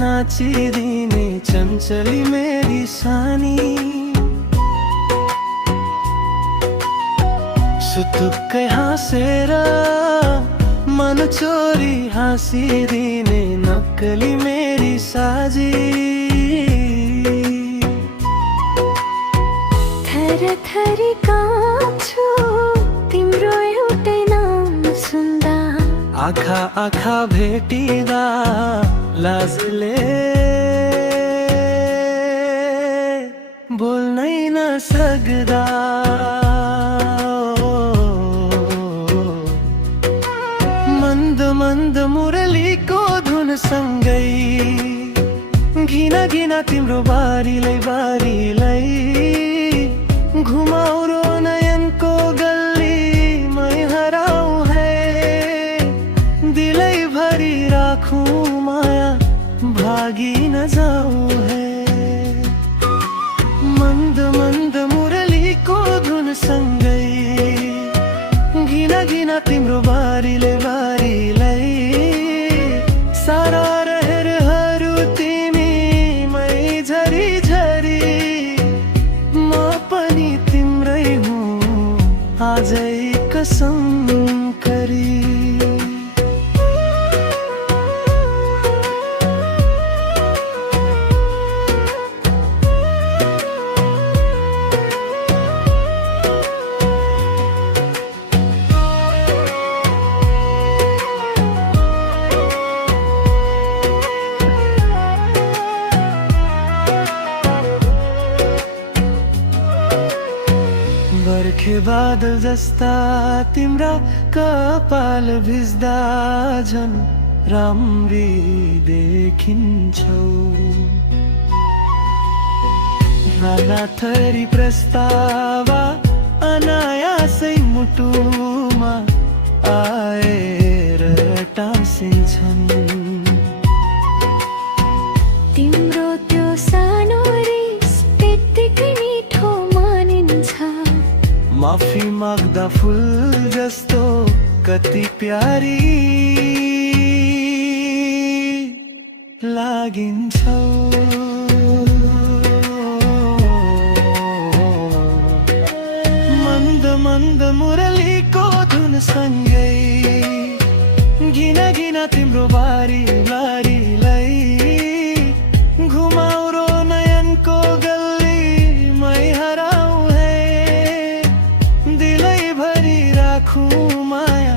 नाचिदिने चञ्चली मेरी सानी, सुतुक्कै हाँसेर मन चोरी हाँसिदिने नक्कली मेरी साजी। थरथरी काँप्छु तिम्रो एउटै नाम सुन्दा, आँखा आँखा भेटिँदा लाजले बोल्नै नसक्दा। मन्द मन्द मुरलीको धुनसँगै घिना घिना तिम्रो बारीलाई बारीलाई घुमाउरो नयनको गल्लीमै हराऊ है, दिलै भरि राखूं माया भागी न जाऊ है। मन्द मन्द मुरलीको धुनसँगै घिना घिना तिम्रो बारीलाई बारीलाई सारा रहरहरू तिमीमै झरी झरी म पनि तिम्रै हुँ आजै कसम गरी। बर्खे बादल जस्ता तिम्रा कपाल भिज्दा झन् राम्री देखिन्छौ। नाना थरी प्रस्ताव अनायासै मुटुमा आएर टाँसिन्छन्। तिम्रो त्यो सानो रिस त्यत्तिकै मिठो मानिन्छ, माफी माग्दा फुल जस्तो कति प्यारी लागिन्छौ। मन्द मन्द मुरलीको धुनसँगै घिना घिना तिम्रो बारी बारीलाई घुमाउरो नयनको गल्लीमै हराऊ है, दिलै भरि राखूं माया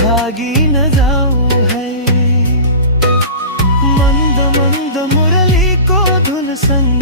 भागी न जाऊ है। मन्द मन्द मुरलीको धुनसँगै